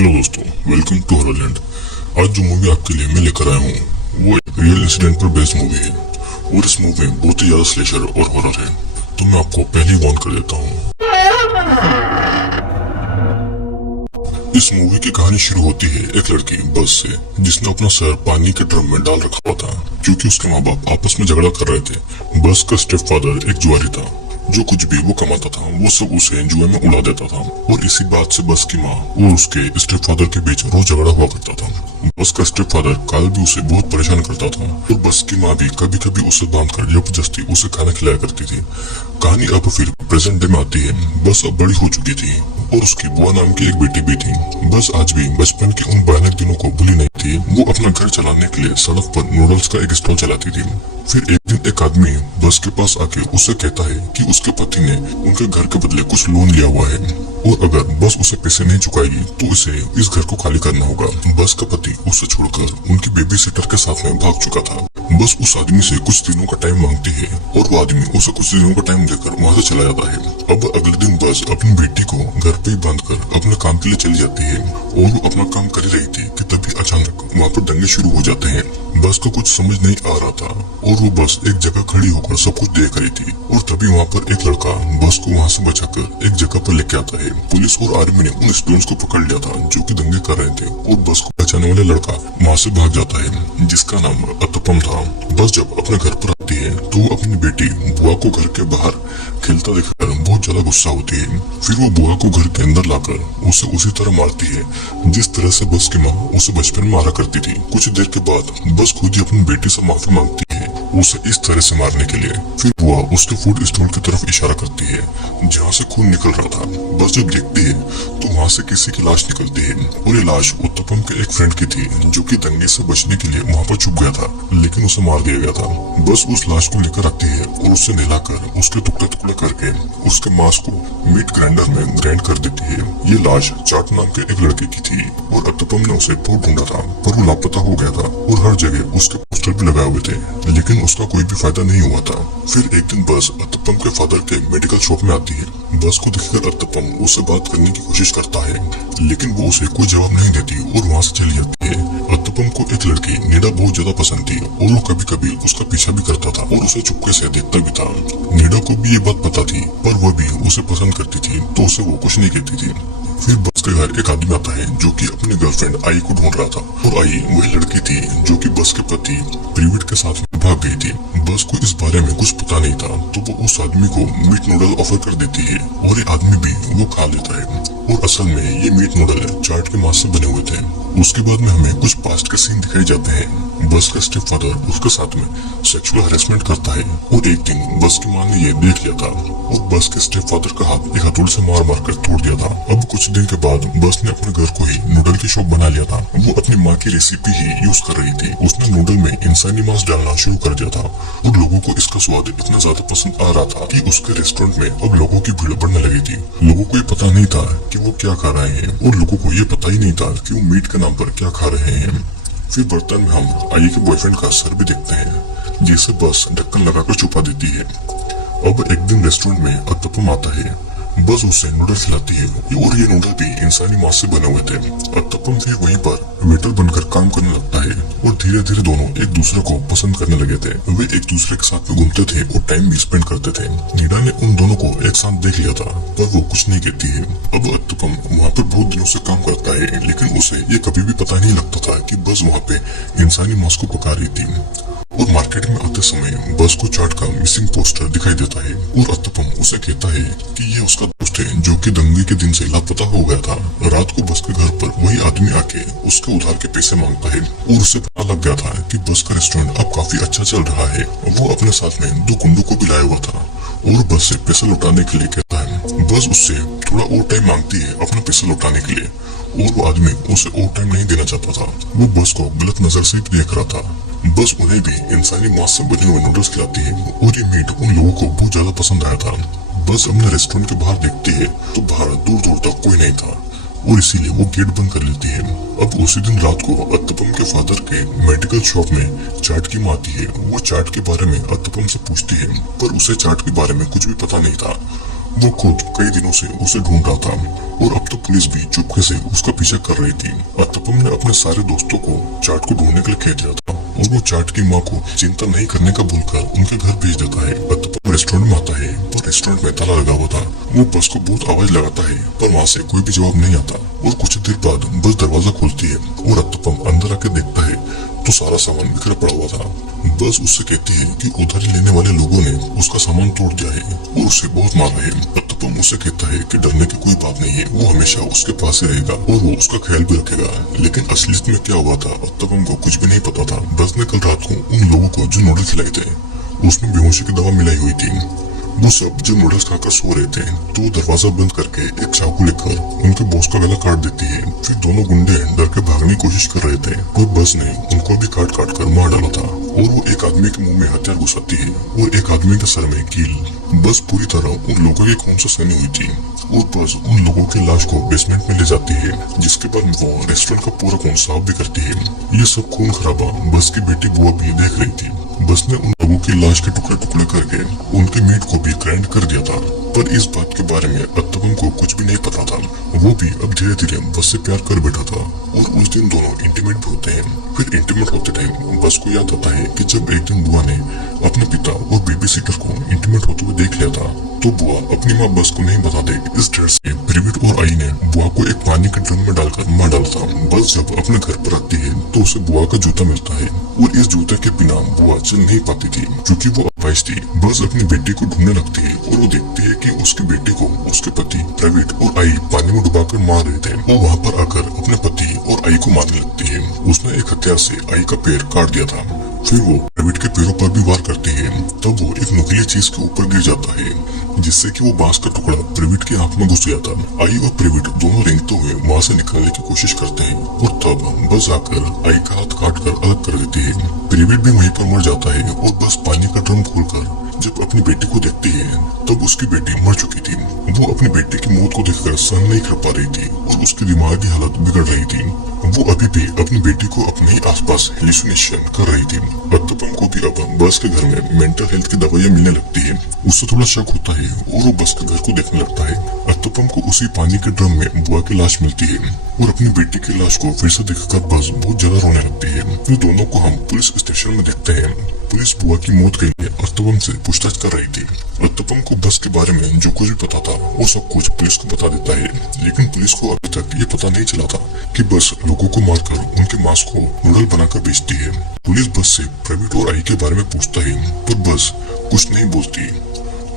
Hello दोस्तों, welcome to हॉररलैंड। आज जो मूवी आपके लिए मैं लेकर आया हूँ वो एक रियल इंसिडेंट पर बेस्ड मूवी है और इस मूवी में बहुत ही ज्यादा स्लेशर और हॉरर है, तो मैं आपको पहले ही वार्न कर देता हूँ। इस मूवी की कहानी शुरू होती है एक लड़की बस से, जिसने अपना सर पानी के ड्रम में डाल रखा था क्योंकि उसके माँ बाप आपस में झगड़ा कर रहे थे। बस का स्टेप फादर एक जुआरी था, जो कुछ भी वो कमाता था वो सब उसे जुए में उड़ा देता था और इसी बात से बस की माँ और उसके स्टेप फादर के बीच रोज झगड़ा हुआ करता था। बस का स्टेप फादर काल भी उसे बहुत परेशान करता था और बस की माँ भी कभी कभी उसे बांधकर जबरदस्ती उसे खाना खिलाया करती थी। कहानी अब फिर प्रेजेंट डे में आती है। बस अब बड़ी हो चुकी थी और उसकी बुआ नाम की एक बेटी भी थी। बस आज भी बचपन के उन भयानक दिनों को भूली नहीं थी। वो अपना घर चलाने के लिए सड़क पर नूडल्स का एक स्टॉल चलाती थी। फिर एक दिन एक आदमी बस के पास आके उससे कहता है कि उसके पति ने उनके घर के बदले कुछ लोन लिया हुआ है और अगर बस उसे पैसे नहीं चुकाएगी तो उसे इस घर को खाली करना होगा। बस का पति उसे छोड़कर उनकी बेबी सिटर के साथ में भाग चुका था। बस उस आदमी से कुछ दिनों का टाइम मांगती है और वो आदमी उसे कुछ दिनों का टाइम देकर वहाँ से चला जाता है। अब अगले दिन बस अपनी बेटी को घर पे ही बांधकर अपने काम के लिए चली जाती है और वो अपना काम कर रही थी कि तभी अचानक वहाँ पर दंगे शुरू हो जाते हैं। बस को कुछ समझ नहीं आ रहा था और वो बस एक जगह खड़ी होकर सब कुछ देख रही थी और तभी वहाँ पर एक लड़का बस को वहाँ से बचाकर एक जगह पर लेके आता है। पुलिस और आर्मी ने उन स्टूडेंट्स को पकड़ लिया था जो कि दंगे कर रहे थे और बस को बचाने वाले लड़का वहाँ से भाग जाता है जिसका नाम अतपम था। बस जब अपने घर पर आती है तो वो अपनी बेटी बुआ को घर के बाहर खेलता देखकर बहुत ज्यादा गुस्सा होती है। फिर वो बुआ को घर के अंदर लाकर उसे उसी तरह मारती है जिस तरह से बस की माँ उसे बचपन में मारा करती थी। कुछ देर के बाद बस खुद ही अपनी बेटी से माफी मांगती है उसे इस तरह से मारने के लिए। फिर बुआ उसके फूड स्टॉल की तरफ इशारा करती है जहाँ से खून निकल रहा था। बस जब देखती है तो वहाँ से किसी की लाश निकलती है और ये लाश उत्तपम के एक फ्रेंड की थी जो कि दंगे से बचने के लिए वहाँ पर छुप गया था लेकिन उसे मार दिया गया था। बस उस लाश को लेकर आती है और उसे नहलाकर उसके टुकड़े टुकड़े करके उसके मांस को मीट ग्राइंडर में ग्राइंड कर देती है। ये लाश चाट नाम के एक लड़के की थी और उत्तपम ने उसे बहुत ढूंढा था पर वो लापता हो गया था और हर जगह उसके पोस्टर भी लगाए हुए थे लेकिन उसका कोई भी फायदा नहीं हुआ था। फिर एक दिन बस उत्तपम के फादर के मेडिकल शॉप में आती है। बस को देखकर उत्तपम उससे बात करने की कोशिश करता है लेकिन वो उसे कोई जवाब नहीं देती और वहाँ से चली जाती है। उत्तपम को एक लड़की नीडा बहुत ज्यादा पसंद थी और वो कभी कभी उसका पीछा भी करता था और उसे चुपके से देखता भी था। नीडा को भी ये बात पता थी पर वो भी उसे पसंद करती थी तो उसे वो कुछ नहीं कहती थी। फिर बस के घर एक आदमी आता है जो कि अपनी गर्लफ्रेंड आई को ढूंढ रहा था और आई वही लड़की थी जो कि बस के पति प्रीविट के साथ में भाग गई थी। बस को इस बारे में कुछ पता नहीं था तो वो उस आदमी को मीट नूडल ऑफर कर देती है और ये आदमी भी वो खा लेता है और असल में ये मीट नूडल चाट के मांस से बने हुए थे। उसके बाद में हमें कुछ पास्ट के सीन दिखाई जाते हैं। बस का स्टेप फादर उसके साथ में सेक्सुअल हैरेसमेंट करता है और एक दिन बस की माँ ने ये देख लिया था और बस के स्टेप फादर का हाथ एक हथौड़े से मार मार कर तोड़ दिया था। अब कुछ दिन के बाद बस ने अपने घर को ही नूडल की शॉप बना लिया था। वो अपनी माँ की रेसिपी ही यूज कर रही थी। उसने नूडल में इंसानी मांस डालना शुरू कर दिया था और लोगों को इसका स्वाद इतना ज्यादा पसंद आ रहा था कि उसके रेस्टोरेंट में अब लोगों की भीड़ बढ़ने लगी थी। लोगों को ये पता नहीं था कि वो क्या खा रहे हैं और लोगों को ये पता ही नहीं था कि वो मीट के नाम पर क्या खा रहे हैं। फिर बर्तन में हम आई के बॉयफ्रेंड का सर भी देखते हैं जिसे बस ढक्कन लगाकर छुपा देती है। अब एक दिन रेस्टोरेंट में उत्तपम आता है। बस उसे नूडल खिलाती है और ये नूडल भी इंसानी मांस से बने हुए थे। उत्तपम फिर वहीं पर वेटर बनकर काम करने लगता है और धीरे धीरे दोनों एक दूसरे को पसंद करने लगे थे। वे एक दूसरे के साथ में घूमते थे और टाइम भी स्पेंड करते थे। नीडा ने उन दोनों को एक साथ देख लिया था पर वो कुछ नहीं कहती है। अब उत्तपम वहाँ पर बहुत दिनों से काम करता है लेकिन उसे ये कभी भी पता नहीं लगता था कि बस वहाँ पे इंसानी मांस को पका रही थी। और मार्केट में आते समय बस को चाट का मिसिंग पोस्टर दिखाई देता है और उत्तपम उसे कहता है कि ये उसका दोस्त है जो कि दंगे के दिन से लापता हो गया था। रात को बस के घर पर वही आदमी आके उसके उधार के पैसे मांगता है और उसे पता लग गया था कि बस का रेस्टोरेंट अब काफी अच्छा चल रहा है। वो अपने साथ में 2 गुंडों को भी लाया हुआ था और बस से पैसा लौटाने के लिए कहता है। बस उससे थोड़ा और टाइम मांगती है अपना पैसा लौटाने के लिए और वो आदमी उसे और टाइम नहीं देना चाहता था। वो बस को गलत नजर से भी देख रहा था। बस उन्हें भी इंसानी मांस से बने हुए नूडल्स खिलाती है और ये मीट उन लोगों को बहुत ज्यादा पसंद आया था। बस अपने रेस्टोरेंट के बाहर देखती है तो बाहर दूर दूर तक कोई नहीं था और इसीलिए वो गेट बंद कर लेती है। अब उसी दिन रात को उत्तपम के फादर के मेडिकल शॉप में चाट की माँ आती है। वो चाट के बारे में उत्तपम से पूछती है पर उसे चाट के बारे में कुछ भी पता नहीं था वो खुद कई दिनों से उसे ढूंढ रहा था और अब तो पुलिस भी चुपके से उसका पीछा कर रही थी। अत्तपम ने अपने सारे दोस्तों को चाट को ढूंढने के लिए कह दिया था और वो चाट की माँ को चिंता नहीं करने का बोलकर उनके घर भेज देता है। अत्तपम रेस्टोरेंट में आता है पर रेस्टोरेंट में ताला लगा हुआ था। वो बस को बहुत आवाज लगाता है पर वहाँ से कोई भी जवाब नहीं आता और कुछ देर बाद बस दरवाजा खोलती है और अत्तपम अंदर आके देखता है तो सारा सामान बिखरा पड़ा हुआ था। बस उससे कहती है कि उधारी लेने वाले लोगों ने उसका सामान तोड़ दिया है और उसे बहुत मारा है। अत्तपम उसे कहता है कि डरने की कोई बात नहीं है, वो हमेशा उसके पास ही रहेगा और वो उसका ख्याल भी रखेगा। लेकिन असलियत में क्या हुआ था अत्तपम को कुछ भी नहीं पता था। बस ने कल रात को उन लोगों को जो नूडल खिलाए थे उसमें बेहोशी की दवा मिलाई हुई थी। वो सब जब नूडल्स खाकर सो रहे थे तो दरवाजा बंद करके एक चाकू लेकर उनके बॉस का गला काट देती है। फिर दोनों गुंडे डर के भागने की कोशिश कर रहे थे और बस ने उनको भी काट काट कर मार डाला था और वो एक आदमी के मुंह में हथियार घुसाती है और एक आदमी के सर में कील। बस पूरी तरह उन लोगों के खून से सनी हुई थी और बस उन लोगों की लाश को बेसमेंट में ले जाती है, जिसके बाद वो रेस्टोरेंट का पूरा खून साफ भी करती है। ये सब खून खराबा बस की बेटी बुआ भी देख रही थी। बस ने उन लोगों की लाश के टुकड़े टुकड़े करके उनके मीट को भी ग्राइंड कर दिया था, पर इस बात के बारे में अत्तपम को कुछ भी नहीं पता था। वो भी अब धीरे धीरे बस से प्यार कर बैठा था और उस दिन दोनों इंटीमेट भी होते हैं। फिर इंटीमेट होते टाइम बस को याद आता है कि जब एक दिन बुआ ने अपने पिता और बेबी सीटर को इंटीमेट होते हुए देख लिया था तो बुआ अपनी माँ बस को नहीं बता दे। इस डर से प्रिविट और आई ने बुआ को एक पानी के ड्रम में डालकर मार डाला था। बस जब अपने घर पर आती है तो उसे बुआ का जूता मिलता है और इस जूते के बिना बुआ चल नहीं पाती थी क्योंकि वो अपाहिज थी। बस अपनी बेटी को ढूंढने लगती है और वो देखती है कि उसकी बेटी को उसके पति प्रिविट और आई पानी में डुबाकर मार रहे थे। वो वहाँ पर आकर अपने पति और आई को मारने लगती है। उसने एक हथियार से आई का पैर काट दिया था। फिर वो प्रिविट के पैरों पर भी वार करती है। तब वो एक नुकीली चीज के ऊपर गिर जाता है जिससे कि वो बांस का टुकड़ा प्रिविट की आंख में घुस गया था। आई और प्रिविट दोनों रेंगते हुए वहाँ से निकलने की कोशिश करते हैं और तब बस आकर आई का हाथ काट कर अलग कर देती है। प्रिविट भी वहीं पर मर जाता है और बस पानी का ड्रम खोलकर जब अपनी बेटी को देखती है तब उसकी बेटी मर चुकी थी। वो अपनी बेटी की मौत को देखकर सहन नहीं कर पा रही थी और उसकी दिमागी हालत बिगड़ रही थी। वो अभी भी अपनी बेटी को अपने ही आसपास हेलुसिनेशन कर रही थी। अत्तपम को भी अब बस के घर में मेंटल हेल्थ की दवाइयाँ मिलने लगती है। उससे थोड़ा शक होता है और वो बस के घर को देखने लगता है। अत्तपम को उसी पानी के ड्रम में बुआ की लाश मिलती है और अपनी बेटी की लाश को फिर से देखकर बस बहुत ज्यादा रोने लगती है। फिर दोनों को हम पुलिस स्टेशन में देखते हैं। पुलिस बुआ की मौत के लिए अत्तपम से पूछताछ कर रही थी। अत्तपम को बस के बारे में जो कुछ भी पता था वो सब कुछ पुलिस को बता देता है, लेकिन पुलिस को अभी तक ये पता नहीं चला था कि बस लोगों को मारकर उनके मांस को नूडल बनाकर बेचती है। पुलिस बस से प्रिविट और आई के बारे में पूछता है पर बस कुछ नहीं बोलती।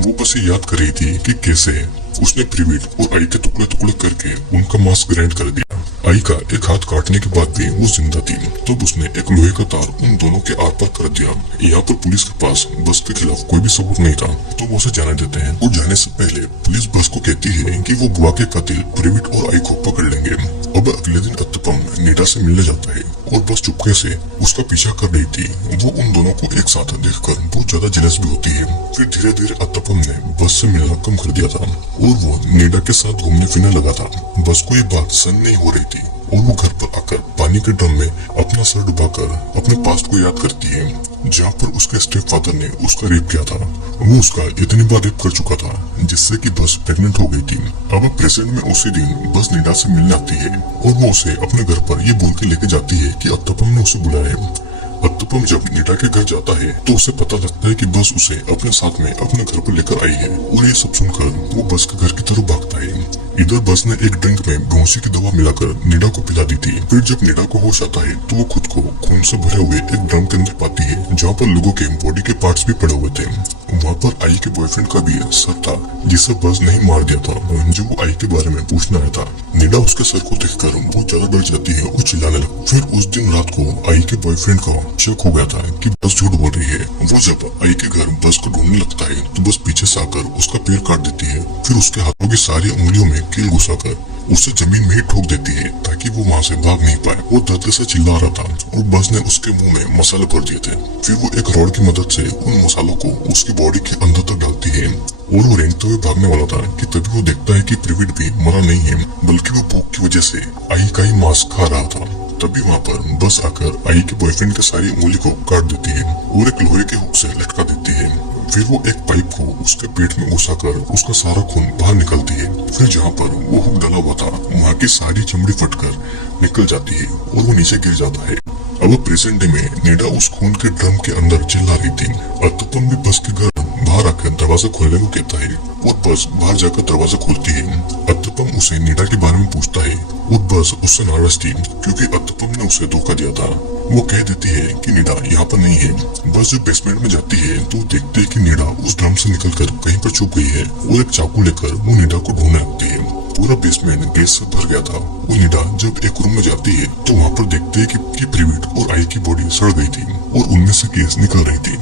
वो बस ये याद कर रही थी कि कैसे उसने प्रिविट और आई के टुकड़े टुकड़े करके उनका मांस ग्राइंड कर दिया। आई का एक हाथ काटने के बाद भी वो जिंदा थी। तब उसने एक लोहे का तार उन दोनों के आर पार कर दिया। यहाँ पर पुलिस के पास बस के खिलाफ कोई भी सबूत नहीं था तो वो उसे जाने देते हैं और जाने से पहले पुलिस बस को कहती है कि वो बुआ के कातिल प्रिविट और आई को पकड़ लेंगे। अब अगले दिन अत्तपम नीडा से मिलने जाता है और बस चुपके से उसका पीछा कर रही थी। वो उन दोनों को एक साथ देखकर बहुत ज्यादा जेलस भी होती है। फिर धीरे धीरे अत्तपम ने बस से मिलना कम कर दिया था और वो नीडा के साथ घूमने फिरने लगा था। बस को ये बात सहन नहीं हो रही थी और वो घर पर आकर पानी के ड्रम में अपना सर डुबाकर अपने पास्ट को याद करती है जहाँ पर उसके स्टेप फादर ने उसका रेप किया था। वो उसका इतनी बार रेप कर चुका था जिससे कि बस प्रेग्नेंट हो गई थी। अब प्रेजेंट में उसी दिन बस नीडा से मिलने आती है और वो उसे अपने घर पर ये बोल के लेके जाती है कि अत्तपम ने उसे बुलाया है। अत्तपम जब नीडा के घर जाता है तो उसे पता लगता है कि बस उसे अपने साथ में अपने घर पर लेकर आई है और ये सब सुनकर वो बस के घर की तरफ भागता है। इधर बस ने एक ड्रिंक में बेहोशी की दवा मिलाकर नीडा को पिला दी थी। फिर जब नीडा को होश आता है तो वो खुद को खून से भरे हुए एक ड्रम के अंदर पाती है जहाँ पर लोगों के बॉडी के पार्ट्स भी पड़े हुए थे। वहाँ पर आई के बॉयफ्रेंड का भी सर था जिसे बस ने ही मार दिया था जब वो आई के बारे में पूछना आया था। नीडा उसके सर को देखकर बहुत ज्यादा डर जाती है और चिल्लाने लगती। फिर उस दिन रात को आई के बॉयफ्रेंड का शक हो गया था कि बस झूठ बोल रही है। वो जब आई के घर बस को ढूंढने लगता है तो बस पीछे से आकर उसका पैर काट देती है। फिर उसके हाथों की सारी उंगलियों में कील घुसाकर उसे जमीन में ही ठोक देती है ताकि वो वहाँ से भाग नहीं पाए। वो दर्द से चिल्ला रहा था और बस ने उसके मुंह में मसाले भर दिए थे। फिर वो एक रॉड की मदद से उन मसालों को उसकी बॉडी के अंदर तक डालती है और वो रेंगते हुए भागने वाला था कि तभी वो देखता है कि प्रिविट भी मरा नहीं है बल्कि वो भूख की वजह से आई का ही मांस खा रहा था। तभी वहाँ पर बस आकर आई के बॉयफ्रेंड के सारी उंगली को काट देती है और एक लोहे के हुक से लटका देती है। फिर वो एक पाइप को उसके पेट में घुसाकर उसका सारा खून बाहर निकलती है। फिर जहाँ पर वो हुक डाला हुआ था वहाँ की सारी चमड़ी फटकर निकल जाती है और वो नीचे गिर जाता है। अब प्रेजेंट डे में नीडा उस खून के ड्रम के अंदर चिल्ला रही थी। अत्तपम भी बस के घर बाहर आकर दरवाजा खोलने को कहता है और बस बाहर जाकर दरवाजा खोलती है। अत्तपम उसे नीडा के बारे में पूछता है और बस उससे नाराज थी क्योंकि अत्तपम ने उसे धोखा दिया था। वो कह देती है कि नीडा यहाँ पर नहीं है। बस जब बेसमेंट में जाती है तो देखते है कि नीडा उस ड्रम से निकलकर कहीं पर छुप गई है और एक चाकू लेकर वो नीडा को ढूंढने लगती है। पूरा बेसमेंट गैस से भर गया था। वो नीडा जब एक रूम में जाती है तो वहाँ पर देखते है कि प्रिविट और आई की बॉडी सड़ गई थी और उनमें से गैस निकल रही थी।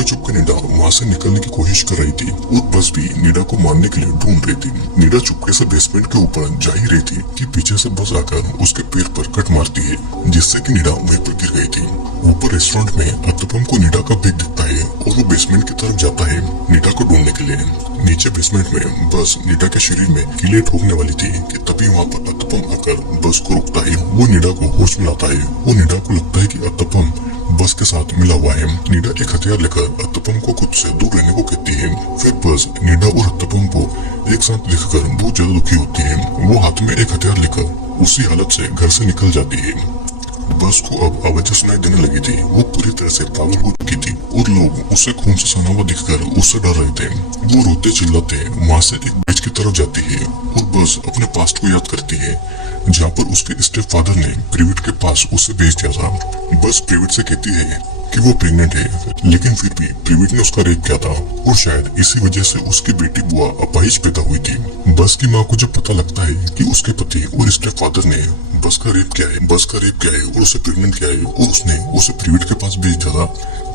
चुपके नीडा वहाँ से निकलने की कोशिश कर रही थी और बस भी नीडा को मारने के लिए ढूंढ रही थी। नीडा चुपके से बेसमेंट के ऊपर जा ही रही थी कि पीछे से बस आकर उसके पैर पर कट मारती है जिससे कि नीडा वहीं पर गिर गई थी। ऊपर रेस्टोरेंट में अत्तपम को नीडा का बैग दिखता है और वो बेसमेंट की तरफ जाता है नीडा को ढूंढने के लिए। नीचे बेसमेंट में बस नीडा के शरीर में कीले ठोकने वाली थी कि तभी वहाँ पर अत्तपम आकर बस को रोकता है। वो नीडा को होश में लाता है और नीडा को लगता है कि अत्तपम बस के साथ मिला हुआ है। नीडा एक हथियार लेकर अत्तपम को खुद से दूर रहने को कहती है। फिर बस नीडा और अत्तपम को एक साथ देखकर बहुत ज्यादा दुखी होती है। वो हाथ में एक हथियार लेकर उसी हालत से घर से निकल जाती है। बस को अब आवाजें सुनाई देने लगी थी। वो पूरी तरह से पागल हो चुकी थी और लोग उसे खून से सना हुआ दिखकर उससे डर रहे थे। वो रोते चिल्लाते वहाँ से एक ब्रिज की तरफ जाती है और बस अपने पास्ट को याद करती है जहाँ पर उसके स्टेप फादर ने प्रिविट के पास उसे भेज दिया था। बस प्रिविट से कहती है कि वो प्रेग्नेंट है, लेकिन फिर भी प्रिविट ने उसका रेप किया था और शायद इसी वजह से उसकी बेटी बुआ अपाहिज पैदा हुई थी। बस की माँ को जब पता लगता है कि उसके पति और स्टेप फादर ने बस का रेप किया है और उसे प्रेग्नेंट किया है और उसने उसे प्रिविट के पास भेज दिया था,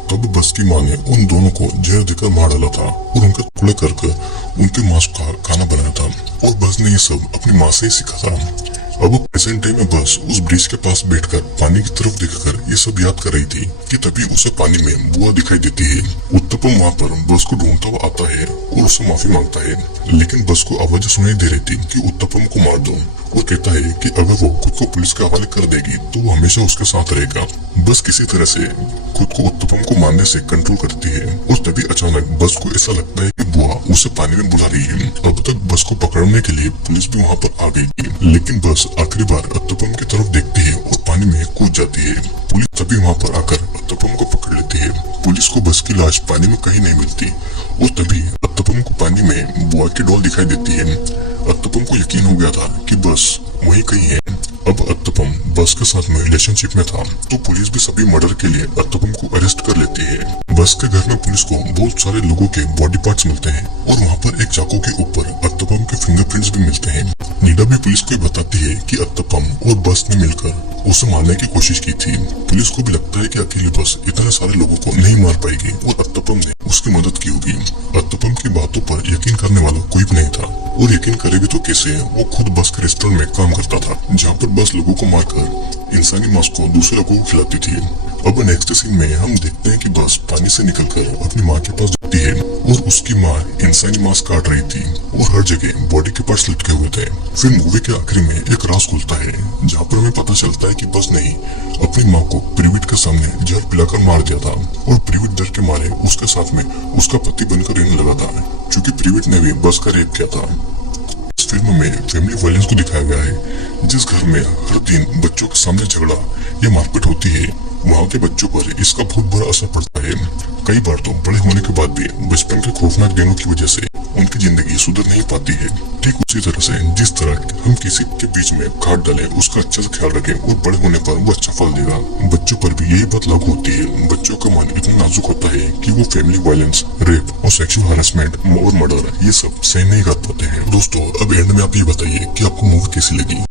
तब बस की माँ ने उन दोनों को जहर देकर मार डाला था और उनके टुकड़े करके उनके मांस का खाना बनाया था और बस ने ये सब अपनी माँ से ही सीखा था। अब प्रेजेंट डे में बस उस ब्रिज के पास बैठकर पानी की तरफ देखकर ये सब याद कर रही थी कि तभी उसे पानी में बुआ दिखाई देती है। उत्तपम वहाँ पर बस को ढूंढता हुआ आता है और उससे माफी मांगता है, लेकिन बस को आवाज सुनाई दे रही थी कि उत्तपम को मार दो और कहता है कि अगर वो खुद को पुलिस के हवाले कर देगी तो वो हमेशा उसके साथ रहेगा। बस किसी तरह से खुद को उत्तपम को मारने से कंट्रोल करती है और तभी अचानक बस को ऐसा लगता है कि बुआ उसे पानी में बुला रही है। अब तक बस को पकड़ने के लिए पुलिस भी वहाँ पर आ गई थी, लेकिन बस आखिरी बार उत्तपम की तरफ देखती है और पानी में कूद जाती है। पुलिस तभी वहाँ पर आकर उत्तपम को पकड़ लेती है। पुलिस को बस की लाश पानी में कहीं नहीं मिलती और तभी उत्तपम को पानी में बुआ की डॉल दिखाई देती है। उत्तपम को यकीन हो गया था कि बस वही कहीं है। अब उत्तपम बस के साथ में रिलेशनशिप में था तो पुलिस भी सभी मर्डर के लिए उत्तपम को अरेस्ट कर लेती है। बस के घर में पुलिस को बहुत सारे लोगों के बॉडी पार्ट्स मिलते हैं और वहाँ पर एक चाकू के ऊपर उत्तपम के फिंगरप्रिंट्स भी मिलते हैं। नीडा भी पुलिस को बताती है कि उत्तपम और बस ने मिलकर उसे मारने की कोशिश की थी। पुलिस को भी लगता है कि अकेली बस इतने सारे लोगों को नहीं मार पाएगी और उत्तपम ने उसकी मदद की होगी। उत्तपम की बातों पर यकीन करने वाला कोई भी नहीं था और यकीन करे भी तो कैसे, वो खुद बस के रेस्टोरेंट में काम करता था जहाँ पर बस लोगों को मारकर इंसानी मांस को दूसरे लोगों को खिलाती थी। अब नेक्स्ट सीन में हम देखते हैं कि बस पानी से निकलकर अपनी माँ के पास जाती है और उसकी माँ इंसानी मांस काट रही थी और हर जगह बॉडी के पार्ट्स लटके हुए थे। फिर मूवी के आखिरी में एक राज खुलता है जहाँ पर हमें पता चलता है कि बस ने अपनी माँ को प्रिविट के सामने जहर पिलाकर मार दिया था और प्रिविट डर के मारे उसके साथ में उसका पति बनकर रहने लगा था क्योंकि प्रिविट ने भी बस का रेप किया था। इस फिल्म में फैमिली वायलेंस को दिखाया गया है। जिस घर में हर दिन बच्चों के सामने झगड़ा या मारपीट होती है वहाँ के बच्चों पर इसका बहुत बुरा असर पड़ता है। कई बार तो बड़े होने के बाद भी बचपन के खौफनाक दिनों की वजह से उनकी जिंदगी सुधर नहीं पाती है। ठीक उसी तरह से जिस तरह हम किसी के बीच में खाद डालें, उसका अच्छे से ख्याल रखें और बड़े होने पर वो अच्छा फल देगा, बच्चों पर भी यही बात लागू होती है। बच्चों का मन इतना नाजुक होता है कि वो फैमिली वायलेंस, रेप और सेक्सुअल हरासमेंट और मर्डर ये सब सहन नहीं कर पाते हैं। दोस्तों अब एंड में आप ये बताइए कि आपको मूवी कैसी लगी।